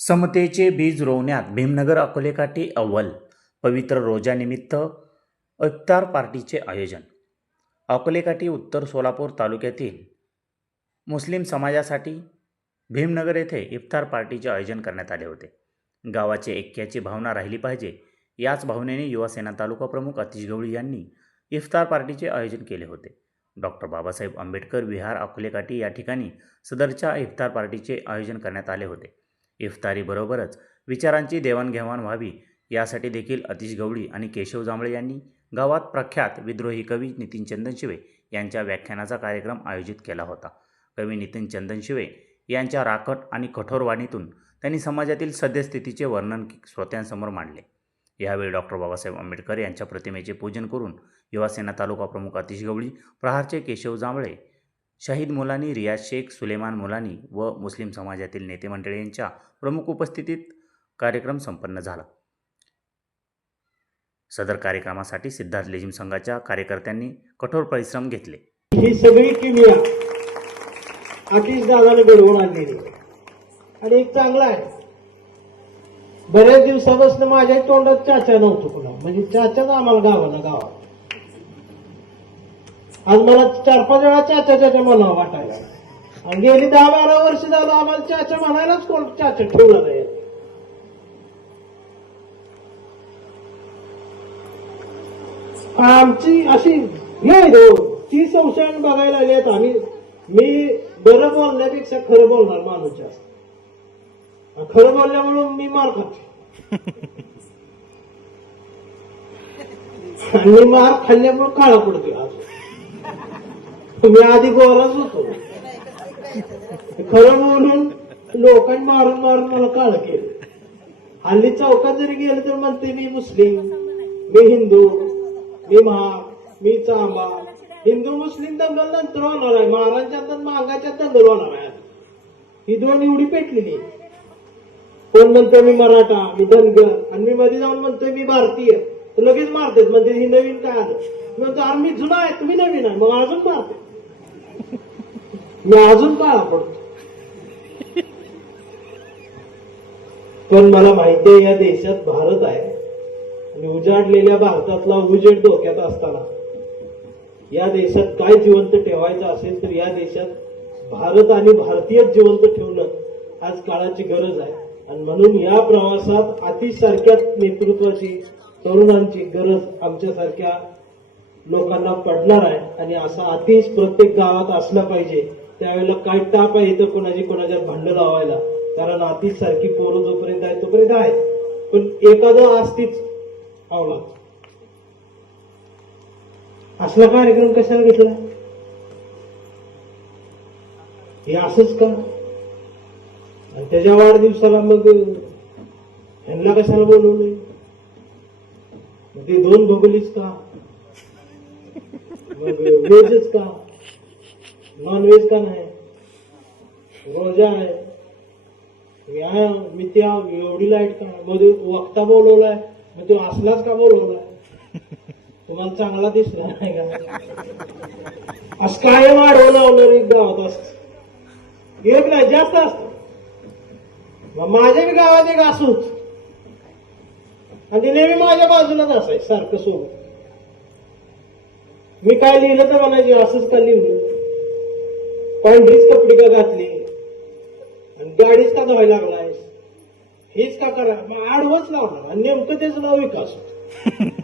समतेचे बीज रोवण्यात भीमनगर अकोलेकाठी अव्वल. पवित्र रोजानिमित्त इफ्तार पार्टीचे आयोजन. अकोलेकाठी उत्तर सोलापूर तालुक्यातील मुस्लिम समाजासाठी भीमनगर येथे इफ्तार पार्टीचे आयोजन करण्यात आले होते. गावाचे ऐक्याची भावना राहिली पाहिजे याच भावनेने युवासेना तालुका प्रमुख अतिश गवळी यांनी इफ्तार पार्टीचे आयोजन केले होते. डॉक्टर बाबासाहेब आंबेडकर विहार अकोलेकाठी या ठिकाणी सदरच्या इफ्तार पार्टीचे आयोजन करण्यात आले होते. इफ्तारीबरोबरच विचारांची देवाणघेवाण व्हावी यासाठी देखील अतिश गवळी आणि केशव जांभळे यांनी गावात प्रख्यात विद्रोही कवी नितीन चंदनशिवे यांच्या व्याख्यानाचा कार्यक्रम आयोजित केला होता. कवी नितीन चंदनशिवे यांच्या राकट आणि कठोर वाणीतून त्यांनी समाजातील सद्यस्थितीचे वर्णन श्रोत्यांसमोर मांडले. यावेळी डॉक्टर बाबासाहेब आंबेडकर यांच्या प्रतिमेचे पूजन करून युवासेना तालुका प्रमुख अतिश गवळी, प्रहारचे केशव जांभळे, शाहिद मुलानी, रियाज शेख, सुलेमान मुलानी व मुस्लिम समाजातील नेते मंडळी यांच्या प्रमुख उपस्थितीत कार्यक्रम संपन्न झाला. सदर कार्यक्रमासाठी सिद्धार्थ लेझिम संघाच्या कार्यकर्त्यांनी कठोर परिश्रम घेतले. ही सगळी किमिया अतिश दादाने घडवून आणलेली आणि एक चांगला आहे. बऱ्याच दिवसापासून माझ्या तोंडात चाचा नव्हतं कुणा, म्हणजे चाचाच आम्हाला गावात आज मला 4-5 वेळा चाचा म्हणावं वाटायला. आणि गेली 10-12 वर्ष झालं आम्हाला चाचा म्हणायलाच कोण चाचा ठेवला नाही. आमची अशी ती संशय बघायला आली आहेत. मी बरं बोलण्यापेक्षा खरं बोलणार माणूस जास्त. खरं बोलल्यामुळे मी मार खातो आणि मार खाल्ल्यामुळे काळा पडतोय. आज मी आधी गोराच होतो. खरं बोलून लोकांनी मारून मला काळं केलं. हल्ली चौकात जरी गेलं तर म्हणते मी मुस्लिम, मी हिंदू, मी महाग, मी चांबा. हिंदू मुस्लिम दंगल नंतर होणार आहे, महाराजांच्या मागाच्या दंगल होणार आहे. ही दोन एवढी पेटलेली. कोण म्हणतो मी मराठा, मी धनगर, आणि मी मध्ये जाऊन म्हणतोय मी भारतीय, तर लगेच मारतात. म्हणजे ही नवीन काय आलं म्हणतो, अरे मी जुना आहे तुम्ही नवीन आहे, मग अजून मारते. मी अजून काळा पडतो. पण मला माहिती आहे या देशात भारत आहे आणि उजाडलेल्या भारतातला उजेड डोक्यात असताना या देशात काय जिवंत ठेवायचं असेल तर या देशात भारत आणि भारतीय जिवंत ठेवणं आज काळाची गरज आहे. आणि म्हणून या प्रवासात अतिश सारख्या नेतृत्वाची, तरुणांची गरज आमच्यासारख्या लोकांना पडणार आहे. आणि असा अतिश प्रत्येक गावात असला पाहिजे. त्यावेळेला काय ताप आहे इथं कोणाच्या भांडण लावायला, कारण अतिश सारखी पोरं जोपर्यंत आहे तोपर्यंत आहे. पण एखादं असतीच आवला. असला कार्यक्रम कशाला घेतला? हे असंच का? आणि त्याच्या वाढदिवसाला मग ह्यांना कशाला बोलवलंय? ते 2 भोगलीच का? मग व्हेजच का? नॉन व्हेज का नाही? रोजा आहे, मित्या एवढी लाईट का? मग वक्ता बोलवलाय, मग तो असलाच का बोलवलाय? तुम्हाला चांगला दिसला नाही का? असं काय वाढवून लावणार एक गावात असत, एक नाही जास्त असत. माझ्या बी गावात एक असूच आणि नेहमी माझ्या बाजूलाच असायचं सारखं सोबत. मी काय लिहिलं तर म्हणायचे असंच का लिहिलं, पांढरीच कपडे का घातली आणि गाडीच का धुवायला लागलायस, हेच का करा, मग आडवच लावणार. आणि नेमकं त्याचं नाव विकास होत.